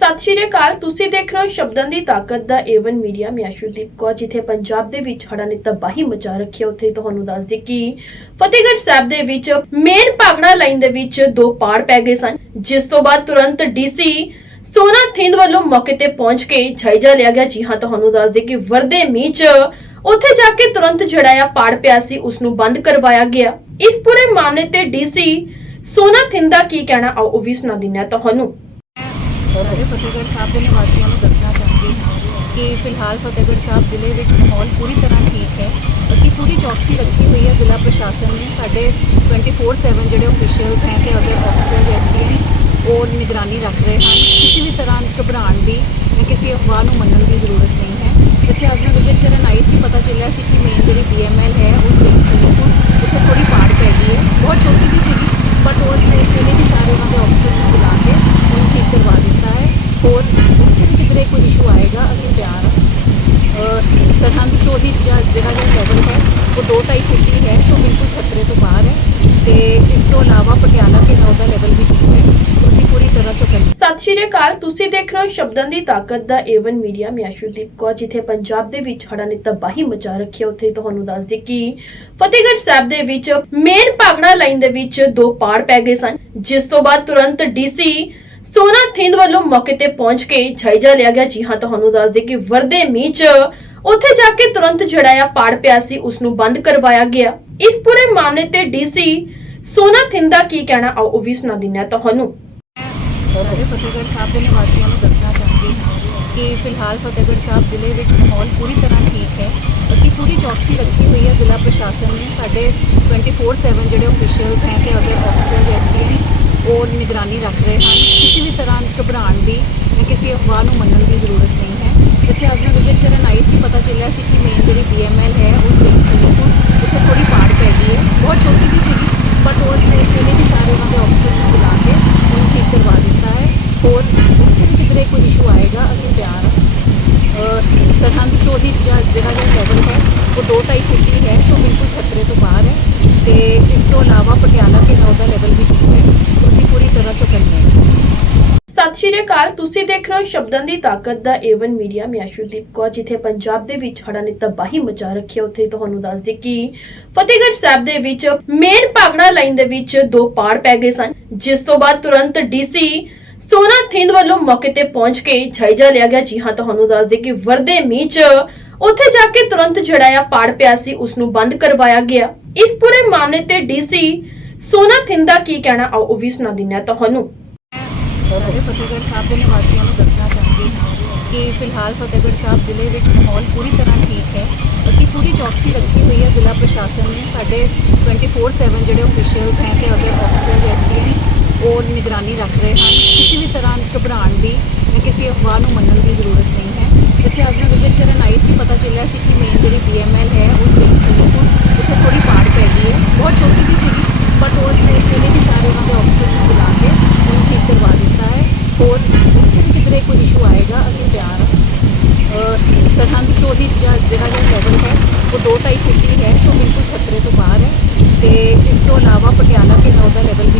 ਸਤਿ ਸ਼੍ਰੀ ਅਕਾਲ। ਤੁਸੀਂ ਦੇਖ ਰਹੇ ਹੋ ਸ਼ਬਦਾਂ ਦੀ ਤਾਕਤ ਦਾ ਏਵਨ ਮੀਡੀਆ ਮੈਂ ਅਸ਼ੂਦੀਪ ਕੌਰ, ਜਿੱਥੇ ਪੰਜਾਬ ਦੇ ਵਿੱਚ ਹੜ੍ਹਾਂ ਨੇ ਤਬਾਹੀ ਮਚਾ ਰੱਖੀ ਹੈ, ਉੱਥੇ ਤੁਹਾਨੂੰ ਦੱਸ ਦੇ ਕਿ ਫਤਿਹਗੜ੍ਹ ਸਾਹਿਬ ਦੇ ਵਿੱਚ ਮੇਨ ਭਾਗੜਾ ਲਾਈਨ ਦੇ ਵਿੱਚ ਦੋ ਪਾੜ ਪੈ ਗਏ ਸਨ, ਜਿਸ ਤੋਂ ਬਾਅਦ ਤੁਰੰਤ ਡੀਸੀ ਸੋਨਾ ਥਿੰਦ ਵੱਲੋਂ ਮੌਕੇ ਤੇ ਪਹੁੰਚ ਕੇ ਜਾਇਜ਼ਾ ਲਿਆ ਗਿਆ। ਜੀ ਹਾਂ, ਤੁਹਾਨੂੰ ਦੱਸ ਦੇ ਕਿ ਵਰਦੇ ਮੀਂਹ 'ਚ ਉੱਥੇ ਜਾ ਕੇ ਤੁਰੰਤ ਜਿਹੜਾ ਆ ਪਾੜ ਪਿਆ ਸੀ ਉਸ ਨੂੰ ਬੰਦ ਕਰਵਾਇਆ ਗਿਆ। ਇਸ ਪੂਰੇ ਮਾਮਲੇ ਤੇ ਡੀਸੀ ਸੋਨਾ ਥਿੰਦ ਦਾ ਕੀ ਕਹਿਣਾ, ਆਓ ਉਹ ਵੀ ਸੁਣਾ ਦਿੰਦੇ ਤੁਹਾਨੂੰ। ਸਾਰੇ ਫਤਿਹਗੜ੍ਹ ਸਾਹਿਬ ਦੇ ਨਿਵਾਸੀਆਂ ਨੂੰ ਦੱਸਣਾ ਚਾਹੁੰਦੀ ਹਾਂ ਕਿ ਫਿਲਹਾਲ ਫਤਿਹਗੜ੍ਹ ਸਾਹਿਬ ਜ਼ਿਲ੍ਹੇ ਵਿੱਚ ਮਾਹੌਲ ਪੂਰੀ ਤਰ੍ਹਾਂ ਠੀਕ ਹੈ। ਅਸੀਂ ਪੂਰੀ ਚੌਕਸੀ ਰੱਖੀ ਹੋਈ ਹੈ ਜ਼ਿਲ੍ਹਾ ਪ੍ਰਸ਼ਾਸਨ ਨੇ ਸਾਡੇ 24/7 ਜਿਹੜੇ ਅਫੀਸ਼ੀਅਲਸ ਹੈ ਤੇ ਅਦਰ ਅਫਸਰਸ ਐਸਟੀਐਮਸ ਉਹ ਨਿਗਰਾਨੀ ਰੱਖ ਰਹੇ ਹਨ। ਕਿਸੇ ਵੀ ਤਰ੍ਹਾਂ ਘਬਰਾਉਣ ਦੀ ਜਾਂ ਕਿਸੇ ਅਫਵਾਹ ਨੂੰ ਮੰਨਣ ਦੀ ਜ਼ਰੂਰਤ ਨਹੀਂ ਹੈ। ਇੱਥੇ ਅੱਜ ਮੈਂ ਵਿਜ਼ਿਟ ਕਰਨ ਆਈ ਸੀ, ਪਤਾ ਚੱਲਿਆ ਸੀ ਕਿ ਮੇਨ ਜਿਹੜੀ ਬੀਐਮਐਲ ਹੈ ਉਹ ਟ੍ਰੇਨ ਸਲੀਪੁਰ ਉੱਥੇ ਥੋੜੀ ਪਾੜ ਪੈ ਗਈ ਹੈ ਬਹੁਤ ਛੋਟੀ ਜਿਹੀ ਸੀਗੀ ਬਟ ਉਹ ਇਸ ਵੇਲੇ ਵੀ ਸਾਰੇ ਉਹਨਾਂ ਦੇ ਆਫਿਸਰਸ ਨੂੰ ਬੁਲਾ ਕੇ ਉਹਨੂੰ ਠੀਕ ਕਰਵਾ ਦਿੱਤਾ ਹੈ ਹੋਰ ਜਿੱਥੇ ਵੀ ਕਿਧਰੇ ਕੋਈ ਇਸ਼ੂ ਆਏਗਾ ਅਸੀਂ ਤਿਆਰ ਹਾਂ ਅਹ ਸਰਹੰਦ ਜਿਹੜਾ ਜਿਹੜਾ ਲੈਵਲ ਹੈ, ਉਹ 2.5 ਫੁੱਟ ਹੀ ਹੈ, ਸੋ ਬਿਲਕੁਲ ਖਤਰੇ ਤੋਂ ਬਾਹਰ ਹੈ ਤੇ ਇਸ ਤੋਂ ਇਲਾਵਾ ਪਟਿਆਲਾ ਕੇ ਨੌ ਦਾ ਲੈਵਲ ਵੀ ਹੈ। ਸੋ ਪੂਰੀ ਤਰ੍ਹਾਂ ਚੌਕੰਨੇ ਸਤਿ ਸ਼੍ਰੀ ਅਕਾਲ, ਤੁਸੀਂ ਦੇਖ ਰਹੇ ਹੋ ਸ਼ਬਦਾਂ ਦੀ ਤਾਕਤ ਦਾ ਏਵਨ ਮੀਡੀਆ ਮੈਂ ਅਸ਼ੂਦੀਪ ਕੌਰ, ਜਿੱਥੇ ਪੰਜਾਬ ਦੇ ਵਿੱਚ ਹੜ੍ਹਾਂ ਨੇ ਤਬਾਹੀ ਮਚਾ ਰੱਖੀ ਹੈ, ਉੱਥੇ ਤੁਹਾਨੂੰ ਦੱਸ ਦੇ ਕਿ ਫਤਿਹਗੜ੍ਹ ਸਾਹਿਬ ਦੇ ਵਿੱਚ ਮੇਨ ਭਾਗੜਾ ਲਾਈਨ ਦੇ ਵਿੱਚ ਦੋ ਪਾੜ ਪੈ ਗਏ ਸਨ, ਜਿਸ ਤੋਂ ਬਾਅਦ ਤੁਰੰਤ ਡੀਸੀ ਸੋਨਾ ਥਿੰਦ ਵੱਲੋਂ ਮੌਕੇ ਤੇ ਪਹੁੰਚ ਕੇ ਜਾਇਜ਼ਾ ਲਿਆ ਗਿਆ। ਜੀ ਹਾਂ, ਤੁਹਾਨੂੰ ਦੱਸ ਦੇ ਕਿ ਵਰਦੇ ਮੀਂਹ 'ਚ ਉੱਥੇ ਜਾ ਕੇ ਤੁਰੰਤ ਜਿਹੜਾ ਆ ਪਾੜ ਪਿਆ ਸੀ ਉਸ ਨੂੰ ਬੰਦ ਕਰਵਾਇਆ ਗਿਆ। ਇਸ ਪੂਰੇ ਮਾਮਲੇ ਤੇ ਡੀਸੀ ਸੋਨਾ ਥਿੰਦ ਕੀ ਕਹਿਣਾ, ਆਓ ਉਹ ਵੀ ਸੁਣਾ ਦਿੰਦੇ ਹਾਂ ਤੁਹਾਨੂੰ। ਸਾਰੇ ਫਤਿਹਗੜ੍ਹ ਸਾਹਿਬ ਦੇ ਨਿਵਾਸੀਆਂ ਨੂੰ ਦੱਸਣਾ ਚਾਹੁੰਦੀ ਹਾਂ ਕਿ ਫਿਲਹਾਲ ਫਤਿਹਗੜ੍ਹ ਸਾਹਿਬ ਜ਼ਿਲ੍ਹੇ ਵਿੱਚ ਮਾਹੌਲ ਪੂਰੀ ਤਰ੍ਹਾਂ ਠੀਕ ਹੈ। ਅਸੀਂ ਪੂਰੀ ਚੌਕਸੀ ਰੱਖੀ ਹੋਈ ਹੈ ਜ਼ਿਲ੍ਹਾ ਪ੍ਰਸ਼ਾਸਨ ਨੇ ਸਾਡੇ 24/7 ਜਿਹੜੇ ਅਫੀਸ਼ੀਅਲਸ ਹੈ ਤੇ ਅਦਰ ਅਫਸਰਸ ਐਸਟੀਐਮਸ ਉਹ ਨਿਗਰਾਨੀ ਰੱਖ ਰਹੇ ਹਨ। ਕਿਸੇ ਵੀ ਤਰ੍ਹਾਂ ਘਬਰਾਉਣ ਦੀ ਜਾਂ ਕਿਸੇ ਅਫਵਾਹ ਨੂੰ ਮੰਨਣ ਦੀ ਜ਼ਰੂਰਤ ਨਹੀਂ ਹੈ। ਇੱਥੇ ਅੱਜ ਮੈਂ ਵਿਜ਼ਿਟ ਕਰਨ ਆਈ ਸੀ ਪਤਾ ਚੱਲਿਆ ਸੀ ਕਿ ਮੇਨ ਜਿਹੜੀ ਬੀਐਮਐਲ ਹੈ ਉਹ ਟ੍ਰੇਨ ਸਲੀਪੁਰ ਉੱਥੇ ਥੋੜੀ ਪਾੜ ਪੈ ਗਈ ਹੈ ਬਹੁਤ ਛੋਟੀ ਜਿਹੀ ਸੀਗੀ ਬਟ ਉਹ ਇਸ ਵੇਲੇ ਵੀ ਸਾਰੇ ਉਹਨਾਂ ਦੇ ਆਫਿਸਰਸ ਨੂੰ ਬੁਲਾ ਕੇ ਉਹਨੂੰ ਠੀਕ ਕਰਵਾ ਦਿੱਤਾ ਹੈ ਹੋਰ ਜਿੱਥੇ ਵੀ ਕਿਧਰੇ ਕੋਈ ਇਸ਼ੂ ਆਏਗਾ ਅਸੀਂ ਤਿਆਰ ਹਾਂ ਅਹ ਸਰਹੰਦ ਚੋਦੀ ਜਿਹੜਾ ਜਿਹੜਾ ਲੈਵਲ ਹੈ ਉਹ 2.5 ਫੁੱਟ ਹੀ ਹੈ ਸੋ ਬਿਲਕੁਲ ਖਤਰੇ ਤੋਂ ਬਾਹਰ ਹੈ ਤੇ ਇਸ ਤੋਂ ਇਲਾਵਾ ਪਟਿਆਲਾ ਕੇ ਨੌ ਦਾ ਲੈਵਲ ਵੀ ਠੀਕ ਹੈ ਸੋ ਅਸੀਂ ਪੂਰੀ ਤਰ੍ਹਾਂ ਚੌਕੰਨੇ ਹਾਂ ਸਤਿ ਸ਼੍ਰੀ ਅਕਾਲ। ਤੁਸੀਂ ਦੇਖ ਰਹੇ ਹੋ ਸ਼ਬਦਾਂ ਦੀ ਤਾਕਤ ਦਾ ਏਵਨ ਮੀਡੀਆ ਮੈਂ ਅਸ਼ੂਦੀਪ ਕੌਰ, ਜਿੱਥੇ ਪੰਜਾਬ ਦੇ ਵਿੱਚ ਹੜ੍ਹਾਂ ਨੇ ਤਬਾਹੀ ਮਚਾ ਰੱਖੀ ਹੈ, ਉੱਥੇ ਤੁਹਾਨੂੰ ਦੱਸ ਦੇ ਕਿ ਫਤਿਹਗੜ੍ਹ ਸਾਹਿਬ ਦੇ ਵਿੱਚ ਮੇਨ ਭਾਗੜਾ ਲਾਈਨ ਦੇ ਵਿੱਚ ਦੋ ਪਾੜ ਪੈ ਗਏ ਸਨ, ਜਿਸ ਤੋਂ ਬਾਅਦ ਤੁਰੰਤ ਡੀਸੀ ਸੋਨਾ ਥਿੰਦ ਵੱਲੋਂ ਮੌਕੇ ਤੇ ਪਹੁੰਚ ਕੇ ਜਾਇਜ਼ਾ ਲਿਆ ਗਿਆ। ਜੀ ਹਾਂ, ਤੁਹਾਨੂੰ ਦੱਸ ਦੇ ਕਿ ਵਰਦੇ ਮੀਂਹ 'ਚ ਉੱਥੇ ਜਾ ਕੇ ਤੁਰੰਤ ਜਿਹੜਾ ਆ ਪਾੜ ਪਿਆ ਸੀ ਉਸ ਨੂੰ ਬੰਦ ਕਰਵਾਇਆ ਗਿਆ। ਇਸ ਪੂਰੇ ਮਾਮਲੇ ਤੇ ਡੀਸੀ ਸੋਨਾ ਥਿੰਦ ਦਾ ਕੀ ਕਹਿਣਾ, ਆਓ ਉਹ ਵੀ ਸੁਣਾ ਦਿੰਦੇ ਹਾਂ ਤੁਹਾਨੂੰ। ਸਾਰੇ ਫਤਿਹਗੜ੍ਹ ਸਾਹਿਬ ਦੇ ਨਿਵਾਸੀਆਂ ਨੂੰ ਦੱਸਣਾ ਚਾਹੁੰਦੀ ਹਾਂ ਕਿ ਫਿਲਹਾਲ ਫਤਿਹਗੜ੍ਹ ਸਾਹਿਬ ਜ਼ਿਲ੍ਹੇ ਵਿੱਚ ਮਾਹੌਲ ਪੂਰੀ ਤਰ੍ਹਾਂ ਠੀਕ ਹੈ। ਅਸੀਂ ਪੂਰੀ ਚੌਕਸੀ ਰੱਖੀ ਹੋਈ ਹੈ ਜ਼ਿਲ੍ਹਾ ਪ੍ਰਸ਼ਾਸਨ ਨੇ। ਸਾਡੇ 24/7 ਜਿਹੜੇ ਅਫੀਸ਼ੀਅਲਸ ਹੈ ਤੇ ਅਦਰ ਅਫਸਰਸ ਐਸਟੀਐਮਸ ਉਹ ਨਿਗਰਾਨੀ ਰੱਖ ਰਹੇ ਹਨ। ਕਿਸੇ ਵੀ ਤਰ੍ਹਾਂ ਘਬਰਾਉਣ ਦੀ ਜਾਂ ਕਿਸੇ ਅਫਵਾਹ ਨੂੰ ਮੰਨਣ ਦੀ ਜ਼ਰੂਰਤ ਨਹੀਂ ਹੈ। ਇੱਥੇ ਅੱਜ ਮੈਂ ਵਿਜ਼ਿਟ ਕਰਨ ਆਈ ਸੀ, ਪਤਾ ਚੱਲਿਆ ਸੀ ਕਿ ਮੇਨ ਜਿਹੜੀ ਬੀਐਮਐਲ ਹੈ ਉਹ ਟ੍ਰੇਨ ਸਲੀਪੁਰ ਉੱਥੇ ਥੋੜੀ ਪਾੜ ਪੈ ਗਈ ਹੈ ਬਹੁਤ ਛੋਟੀ ਜਿਹੀ ਸੀਗੀ ਬਟ ਉਹ ਇਸ ਵੇਲੇ ਵੀ ਸਾਰੇ ਉਹਨਾਂ ਦੇ ਆਫਿਸਰਸ ਨੂੰ ਬੁਲਾ ਕੇ ਉਹਨੂੰ ਠੀਕ ਕਰਵਾ ਦਿੱਤਾ ਹੈ ਹੋਰ ਜਿੱਥੇ ਵੀ ਕਿਧਰੇ ਕੋਈ ਇਸ਼ੂ ਆਏਗਾ ਅਸੀਂ ਤਿਆਰ ਹਾਂ ਅਹ ਸਰਹੰਦ ਚੋਦੀ ਜਿਹੜਾ ਜਿਹੜਾ ਲੈਵਲ ਹੈ ਉਹ 2.5 ਫੁੱਟ ਹੀ ਹੈ ਸੋ ਬਿਲਕੁਲ ਖਤਰੇ ਤੋਂ ਬਾਹਰ ਹੈ ਤੋਂ ਇਲਾਵਾ ਪਟਿਆਲਾ ਕੇ ਨੌ ਦਾ ਲੈਵਲ ਵੀ